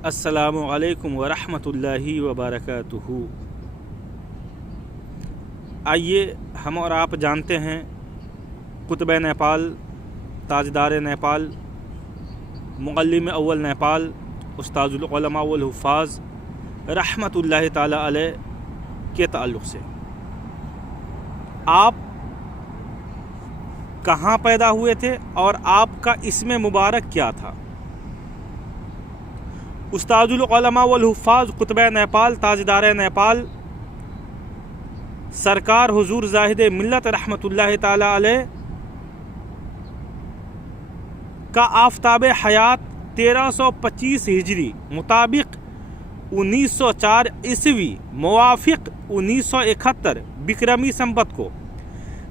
अस्सलामु अलैकुम वरहमतुल्लाहि वबरकातुहू। आइए हम और आप जानते हैं कुतुब नेपाल, ताजदार नेपाल, मुअल्लिम अव्वल नेपाल, उस्ताजुल उलमा वल हुफ़ाज़ रहमतुल्लाहि ताला अलैह के ताल्लुक़ से। आप कहाँ पैदा हुए थे और आपका इसमें मुबारक क्या था? उस्ताजुल उलमा वल हुफ़ाज़ कुतुब नेपाल, ताजदार नेपाल, सरकार हुजूर ज़ाहिद मिल्लत रहमतुल्लाहि ताला अलैह का आफ़ताब हयात 1325 हिजरी मुताबिक 1904 ईस्वी मुवाफ़िक 1971 बिक्रमी संबत को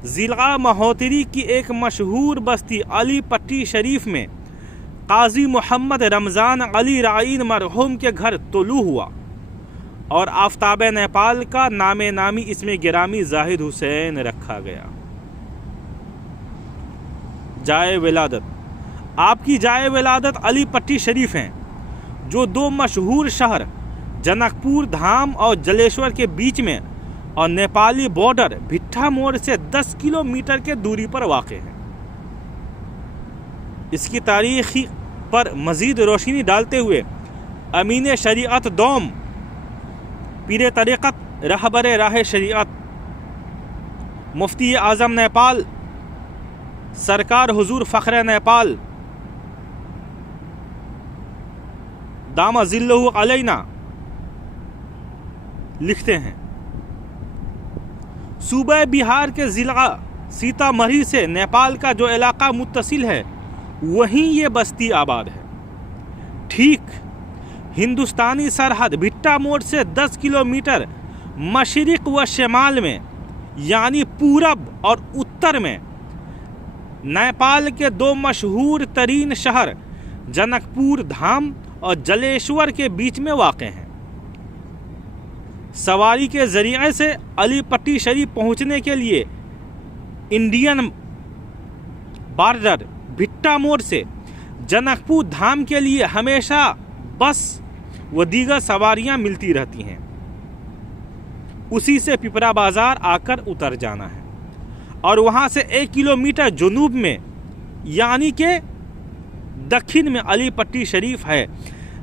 ज़िला महोत्तरी की एक मशहूर बस्ती अली पट्टी शरीफ में काजी मोहम्मद रमज़ान अली राइन मरहूम के घर तुलू हुआ और आफ़ताब नेपाल का नामे नामी इसमें गिरामी जाहिद हुसैन रखा गया। जाए विलादत, आपकी जाए विलादत अली पट्टी शरीफ हैं, जो दो मशहूर शहर जनकपुर धाम और जलेश्वर के बीच में और नेपाली बॉर्डर भिट्ठा मोड़ से 10 किलोमीटर के दूरी पर वाक़ है। इसकी तारीख़ पर मज़ीद रोशनी डालते हुए अमीन शरीअत दोम, पीर तरीक़त, रहबर राह शरीअत, मुफ्ती आज़म नेपाल, सरकार हुजूर फ़ख्र नेपाल दामा ज़िल्लहु अलैना लिखते हैं, सूबे बिहार के ज़िला सीतामढ़ी से नेपाल का जो इलाका मुत्तसिल है वहीं ये बस्ती आबाद है। ठीक हिंदुस्तानी सरहद भिट्टा मोड़ से 10 किलोमीटर मशरिक़ व शमाल में यानी पूरब और उत्तर में नेपाल के दो मशहूर तरीन शहर जनकपुर धाम और जलेश्वर के बीच में वाक़ हैं। सवारी के ज़रिए से अली पट्टी शरीफ पहुँचने के लिए इंडियन बॉर्डर भिट्टा मोड़ से जनकपुर धाम के लिए हमेशा बस व दीगर सवारियां मिलती रहती हैं। उसी से पिपरा बाज़ार आकर उतर जाना है और वहां से 1 किलोमीटर जुनूब में यानी के दक्षिण में अली पट्टी शरीफ है,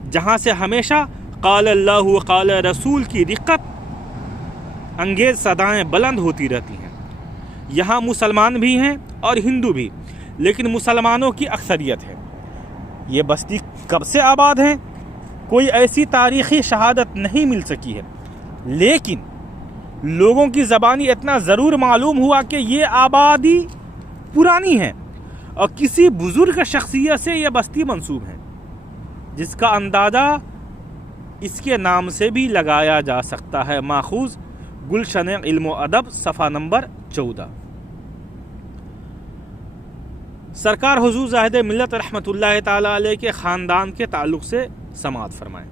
जहां से हमेशा क़ाल अल्लाहु क़ाल रसूल की रिक़त अंगेज़ सदाएं बुलंद होती रहती हैं। यहाँ मुसलमान भी हैं और हिंदू भी, लेकिन मुसलमानों की अक्सरियत है। ये बस्ती कब से आबाद है कोई ऐसी तारीख़ी शहादत नहीं मिल सकी है, लेकिन लोगों की ज़बानी इतना ज़रूर मालूम हुआ कि ये आबादी पुरानी है और किसी बुज़ुर्ग शख्सियत से यह बस्ती मंसूब है, जिसका अंदाज़ा इसके नाम से भी लगाया जा सकता है। माखूज़ गुलशन इल्म अदब सफ़ा नंबर 14। सरकार हुजूर ज़ाहिद मिल्लत रहमतुल्लाहि ताला अलैह के ख़ानदान के ताल्लुक़ से समाअत फरमाएँ।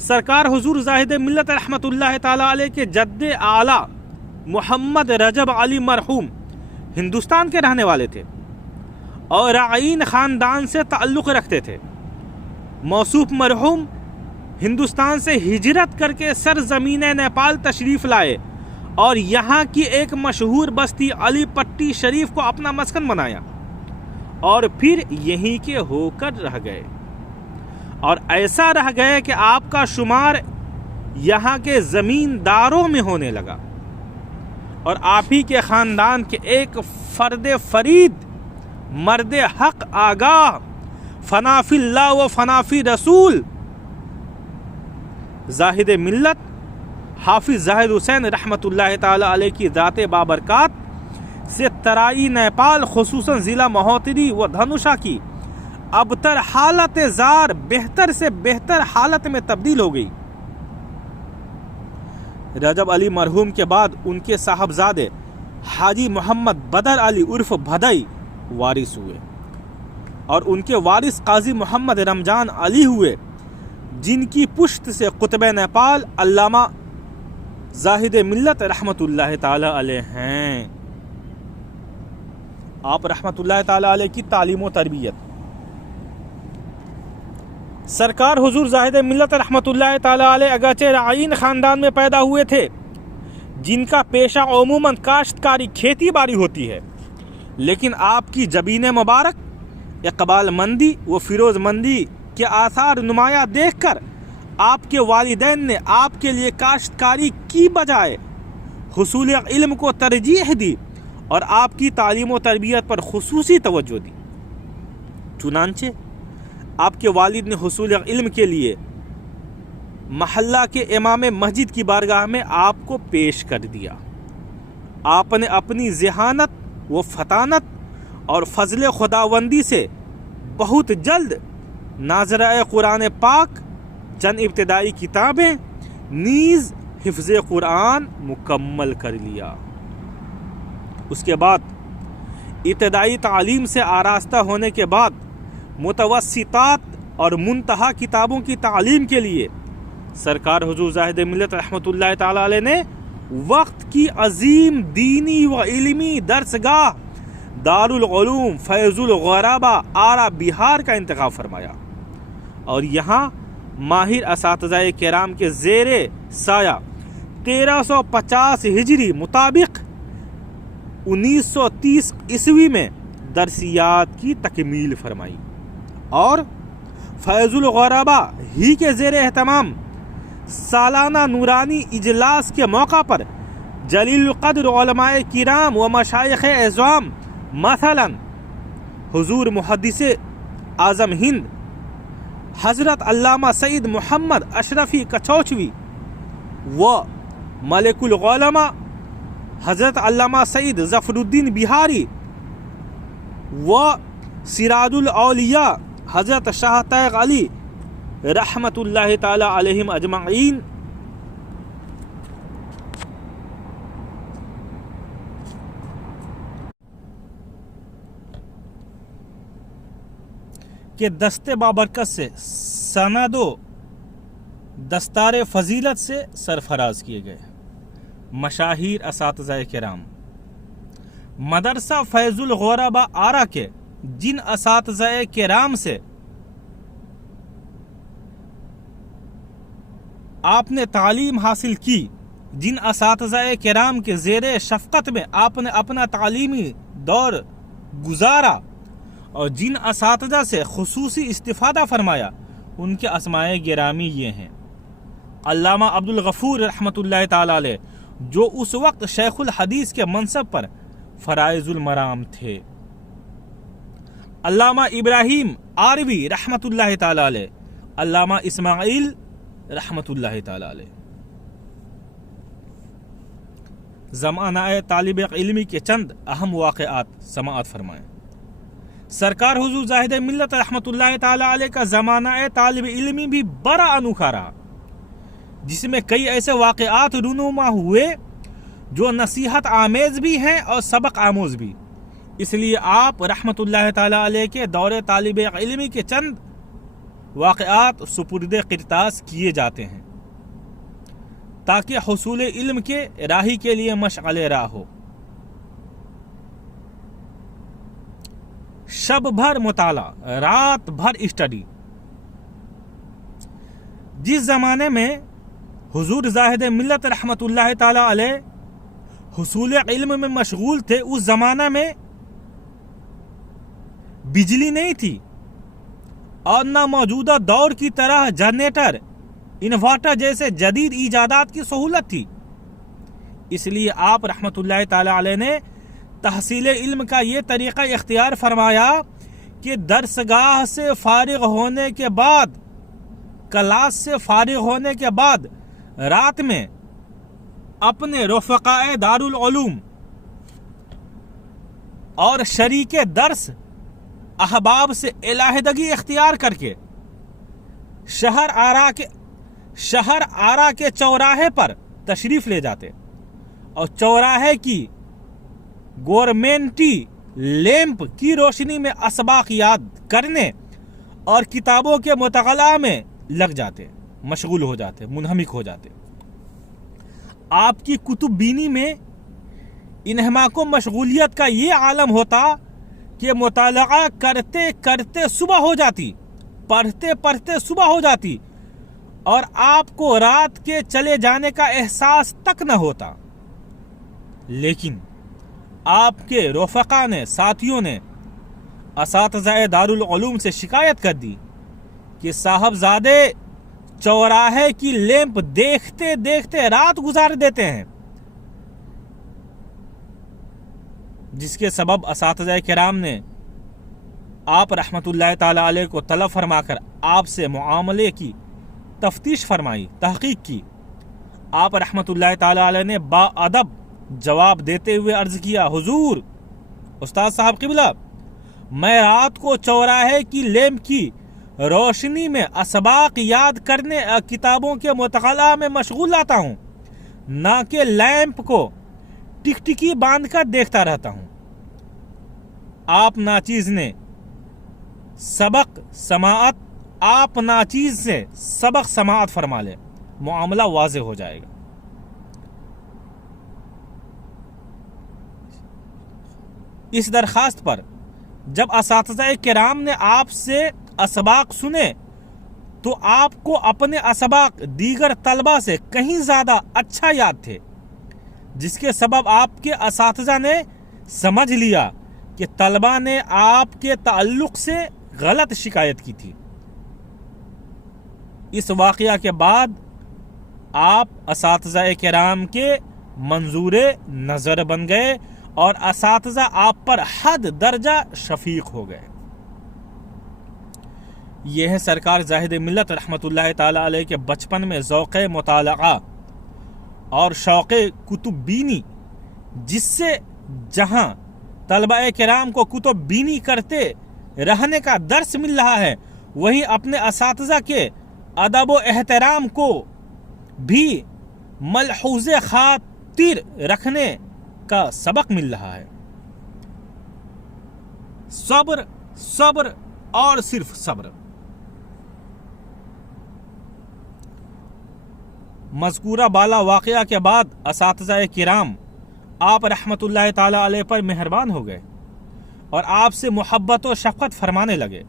सरकार हुजूर ज़ाहिद मिल्लत रहमतुल्लाहि ताला अलैह के जद्दे आला मोहम्मद रजब अली मरहूम हिंदुस्तान के रहने वाले थे और राइन ख़ानदान से ताल्लुक़ रखते थे। मौसूफ मरहूम हिंदुस्तान से हिजरत करके सरज़मीन नेपाल तशरीफ़ लाए और यहाँ की एक मशहूर बस्ती अली पट्टी शरीफ को अपना मस्कन बनाया और फिर यहीं के होकर रह गए और ऐसा रह गए कि आपका शुमार यहाँ के ज़मींदारों में होने लगा और आप ही के ख़ानदान के एक फ़र्द फरीद, मर्द हक़ आगाह, फ़नाफ़िल्लाह व फ़नाफ़ी रसूल ज़ाहिद मिल्लत हाफिज़ जाहिद हुसैन रहमतुल्लाहि ताला अलैह की ज़ाते बाबरकात से तराई नेपाल खुसूसन ज़िला महोत्तरी व धनुषा की अबतर हालत ज़ार बेहतर से बेहतर हालत में तब्दील हो गई। रजब अली मरहूम के बाद उनके साहबजादे हाजी मोहम्मद बदर अली उर्फ भदई वारिस हुए और उनके वारिस काजी मोहम्मद रमज़ान अली हुए, जिनकी पुश्त से कुतुब नेपाल अल्लामा ज़ाहिद मिल्लत रहमतुल्लाहि ताला अलैह हैं। आप रहमतुल्लाहि ताला अलैह की तालीम व तरबियत سرکار حضور زاہد ملت رحمۃ اللہ تعالی علیہ اگرچہ رعین خاندان میں پیدا ہوئے تھے جن کا پیشہ عموماً کاشتکاری کھیتی باڑی ہوتی ہے، لیکن آپ کی جبین مبارک اقبال مندی و فیروز مندی کے آثار نمایاں دیکھ کر آپ کے والدین نے آپ کے لیے کاشتکاری کی بجائے حصول علم کو ترجیح دی اور آپ کی تعلیم و تربیت پر خصوصی توجہ دی۔ چنانچہ آپ کے والد نے حصول علم کے لیے محلہ کے امام مسجد کی بارگاہ میں آپ کو پیش کر دیا۔ آپ نے اپنی ذہانت و فطانت اور فضل خداوندی سے بہت جلد ناظرہ قرآن پاک، چند ابتدائی کتابیں نیز حفظ قرآن مکمل کر لیا۔ اس کے بعد ابتدائی تعلیم سے آراستہ ہونے کے بعد متوسطات اور منتہا کتابوں کی تعلیم کے لیے سرکار حضور زاہد ملت رحمۃ اللہ تعالی علیہ نے وقت کی عظیم دینی و علمی درسگاہ دارالعلوم فیض الغرابہ آرا بہار کا انتخاب فرمایا اور یہاں ماہر اساتذہ کرام کے زیر سایہ 1350 ہجری مطابق 1930 عیسوی میں درسیات کی تکمیل فرمائی اور فیض الغرابہ ہی کے زیر اہتمام سالانہ نورانی اجلاس کے موقع پر جلیل القدر علماء کرام و مشائخ اعظام مثلا حضور محدث اعظم ہند حضرت علامہ سید محمد اشرفی کچوچوی و ملک العلماء حضرت علامہ سید ظفر الدین بہاری و سراج الاولیاء حضرت شاہ تیغ علی رحمت اللہ تعالی علیہم اجمعین کے دستے بابرکت سے سند و دستار فضیلت سے سرفراز کیے گئے۔ مشاہیر اساتذہ کرام مدرسہ فیض الغرابہ آرا کے جن اساتذہ کرام سے آپ نے تعلیم حاصل کی، جن اساتذہ کرام کے زیر شفقت میں آپ نے اپنا تعلیمی دور گزارا اور جن اساتذہ سے خصوصی استفادہ فرمایا، ان کے اسماء گرامی یہ ہیں: علامہ عبدالغفور رحمۃ اللہ تعالی علیہ جو اس وقت شیخ الحدیث کے منصب پر فرائض المرام تھے، علامہ ابراہیم آروی رحمۃ اللہ تعالی علیہ، علامہ اسماعیل رحمۃ اللہ تعالی علیہ۔ زمانہ طالب علمی کے چند اہم واقعات سماعت فرمائیں۔ سرکار حضور زاہد ملت رحمۃ اللہ تعالی علیہ کا زمانہ طالب علمی بھی بڑا انوکھا رہا، جس میں کئی ایسے واقعات رونما ہوئے جو نصیحت آمیز بھی ہیں اور سبق آموز بھی۔ اس لیے آپ رحمۃ اللہ تعالی علیہ کے دور طالب علمی کے چند واقعات سپرد قرطاس کیے جاتے ہیں تاکہ حصول علم کے راہی کے لیے مشعل راہ ہو۔ شب بھر مطالعہ، رات بھر اسٹڈی۔ جس زمانے میں حضور زاہد ملت رحمت اللہ تعالی علیہ حصول علم میں مشغول تھے، اس زمانہ میں بجلی نہیں تھی اور نہ موجودہ دور کی طرح جنریٹر، انورٹر جیسے جدید ایجادات کی سہولت تھی۔ اس لیے آپ رحمت اللہ تعالی علیہ نے تحصیل علم کا یہ طریقہ اختیار فرمایا کہ درسگاہ سے فارغ ہونے کے بعد، کلاس سے فارغ ہونے کے بعد رات میں اپنے رفقائے دارالعلوم اور شریک درس احباب سے علیحدگی اختیار کر کے شہر آرا کے چوراہے پر تشریف لے جاتے اور چوراہے کی گورنمنٹی لیمپ کی روشنی میں اسباق یاد کرنے اور کتابوں کے مطالعہ میں لگ جاتے، مشغول ہو جاتے، منہمک ہو جاتے۔ آپ کی کتب بینی میں انہماک و مشغولیت کا یہ عالم ہوتا کہ مطالعہ کرتے کرتے صبح ہو جاتی، पढ़ते पढ़ते सुबह हो जाती और आपको रात के चले जाने का एहसास तक न होता। लेकिन आपके रफ़क़ा ने, साथियों ने असातिज़ा दारुल उलूम से शिकायत कर दी कि साहबजादे चौराहे की लैंप देखते देखते रात गुजार देते हैं, जिसके सबब असातिज़ा किराम ने आप रहमतुल्लाह ताला अलैह को तलब फरमाकर आपसे मुआमले की तफ्तीश फरमाई, तहकीक की। आप रहमतुल्लाह ताला अलैह ने बाअदब जवाब देते हुए अर्ज किया, हुजूर उस्ताद साहब क़िबला, मैं रात को चौराहे की लैंप की रोशनी में असबाक याद करने किताबों के मुताला में मशगूल रहता हूँ, ना कि लैंप को टिकटिकी बांध कर देखता रहता हूँ। आप नाचीज़ ने सबक समाअत, आप नाचीज़ से सबक समाअत फरमा ले, मुआमला वाज़े हो जाएगा। इस दरख्वास्त पर जब असातिज़ा किराम ने आपसे असबाक सुने तो आपको अपने असबाक दीगर तलबा से कहीं ज़्यादा अच्छा याद थे, जिसके सबब आपके असातिज़ा ने समझ लिया कि तलबा ने आपके ताल्लुक़ से गलत शिकायत की थी। इस वाक़या के बाद आप असातिज़ा किराम के मंजूर नज़र बन गए और असातिज़ा आप पर हद दर्जा शफीक हो गए। यह है सरकार ज़ाहिद मिल्लत रहमतुल्लाह ताला अलैह के बचपन में ज़ौक़े मुतालक़ा और शौक़े कुतुब बीनी, जिससे जहाँ तलबा किराम को कुतुब बीनी करते रहने का दर्स मिल रहा है, वहीं अपने असातिज़ा के अदब व एहतराम को भी मलहूज़े खातिर रखने का सबक मिल रहा है। सब्र, सब्र और सिर्फ सब्र। मज़कूरा बाला वाक़या के बाद असातिज़ा किराम आप रहमतुल्लाह ताला अलैह पर मेहरबान हो गए और आपसे मोहब्बत व शफ़क़त फरमाने लगे।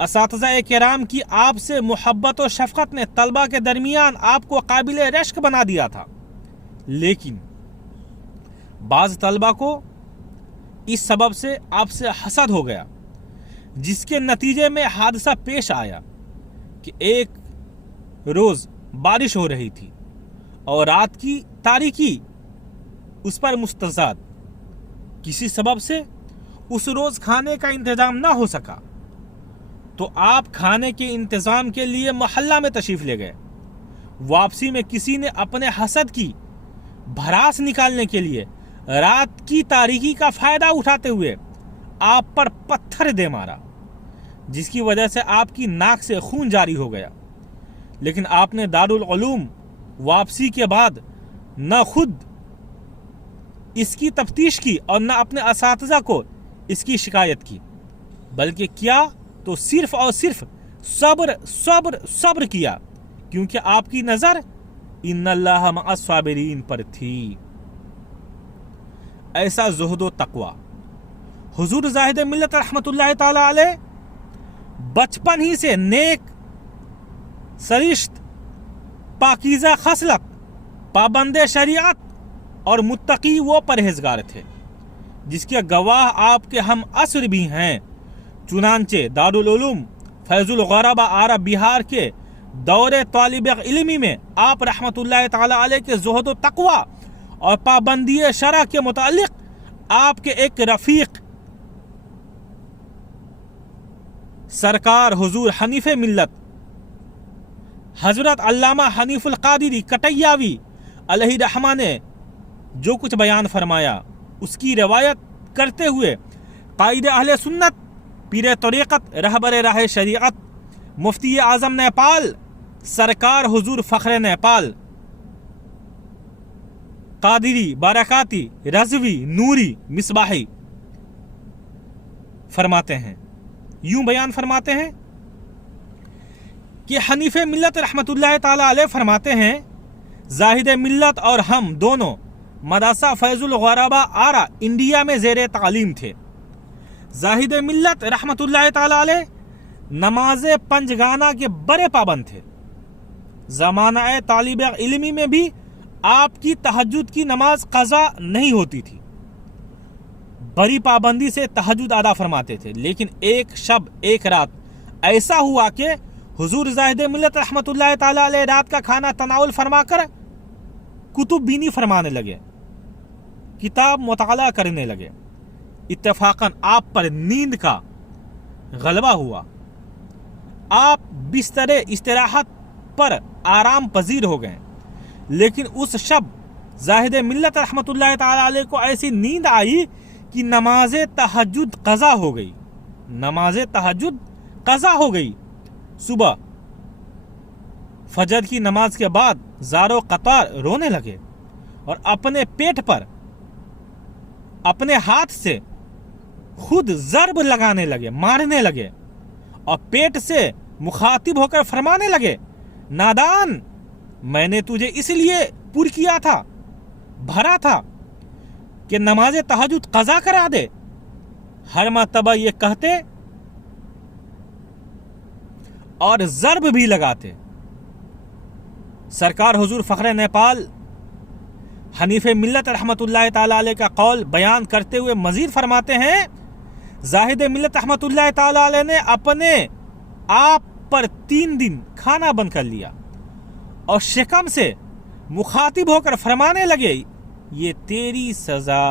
असातिज़ा किराम की आपसे मोहब्बत व शफ़क़त ने तलबा के दरमियान आपको काबिल रश्क बना दिया था, लेकिन बाज़ तलबा को इस सबब से आपसे हसद हो गया, जिसके नतीजे में हादसा पेश आया कि एक रोज़ बारिश हो रही थी और रात की तारीकी उस पर मुस्तज़ाद, किसी सबब से उस रोज़ खाने का इंतज़ाम ना हो सका, तो आप खाने के इंतज़ाम के लिए मोहल्ला में तशरीफ़ ले गए। वापसी में किसी ने अपने हसद की भड़ास निकालने के लिए रात की तारीकी का फ़ायदा उठाते हुए आप पर पत्थर दे मारा, जिसकी वजह से आपकी नाक से खून जारी हो गया। लेकिन आपने दारुल उलूम वापसी के बाद न खुद इसकी तफ्तीश की और न अपने असातिज़ा को इसकी शिकायत की, बल्कि क्या तो सिर्फ और सिर्फ सब्र सब्र सब्र किया, क्योंकि आपकी नज़र इन्नल्लाह मअस साबिरीन पर थी। ऐसा ज़ुहद व तक़वा हुज़ूर ज़ाहिद मिल्लत रहमतुल्लाह ताला अलैह बचपन ही से नेक सरिश्त, पाकीज़ा खसलत, पाबंदे शरीयत और मुत्तकी वो परहेजगार थे, जिसके गवाह आपके हम असर भी हैं। चुनांचे दारुल उलूम फैज़ुल ग़रबा आरा बिहार के दौरे तालिब इल्मी में आप रहमतुल्लाह ताला अलैह के ज़ुहद व तक़वा और पाबंदी शरअ के मुतालिक आपके एक रफ़ीक सरकार हुजूर हनीफ़े मिल्लत हज़रत अल्लामा हनीफुल क़ादिरी कटैयावी अलैहि रहमा ने जो कुछ बयान फरमाया, उसकी रवायत करते हुए क़ाइद अहले सुन्नत, पीर तरीक़त, रहबर राह शरीअत, मुफ्ती आज़म नेपाल सरकार हुजूर फ़ख्र नेपाल क़ादिरी, बारकाती, रज़वी, नूरी, मिसबाही फरमाते हैं, यूं बयान फरमाते हैं कि हनीफ़े मिल्लत रहमतुल्लाह ताला अलैह फरमाते हैं, ज़ाहिद मिल्लत और हम दोनों मदरसा फैज़ुल ग़रबा आरा इंडिया में ज़ेर तालीम थे। ज़ाहिद मिल्लत रहमतुल्लाह ताला अलैह नमाज पंजगाना के बड़े पाबंद थे। ज़माना तालिब इल्मी में भी आपकी तहज्जुद की नमाज कज़ा नहीं होती थी, बड़ी पाबंदी से तहज्जुद अदा फरमाते थे। लेकिन एक शब एक रात ऐसा हुआ कि हुजूर ज़ाहिद मिल्लत रहमतुल्लाह ताला अलैह रात का खाना तनाउल फरमाकर कुतुब बीनी फरमाने लगे, किताब मुताला करने लगे। इत्तेफाकन आप पर नींद का गलबा हुआ, आप बिस्तरे इस्तराहत पर आराम पजीर हो गए। लेकिन उस शब ज़ाहिद मिल्लत रहमतुल्लाह ताला अलैह को ऐसी नींद आई कि नमाज तहज्जुद कज़ा हो गई, नमाज तहज्जुद कज़ा हो गई। सुबह फजर की नमाज के बाद ज़ारो कतार रोने लगे और अपने पेट पर अपने हाथ से खुद ज़र्ब लगाने लगे, मारने लगे और पेट से मुखातिब होकर फरमाने लगे, नादान, मैंने तुझे इसलिए पुर किया था, भरा था कि नमाज तहज्जुद कज़ा करा दे। हर मर्तबा ये कहते और ज़र्ब भी लगाते। सरकार हुजूर फ़ख्र नेपाल हनीफ़े मिल्लत रहमतुल्लाह ताला अलैह का कौल बयान करते हुए मज़ीद फरमाते हैं, ज़ाहिद मिल्लत रहमतुल्लाह ताला अलैह ने अपने आप पर 3 दिन खाना बंद कर लिया और शिकम से मुखातिब होकर फरमाने लगे, ये तेरी सज़ा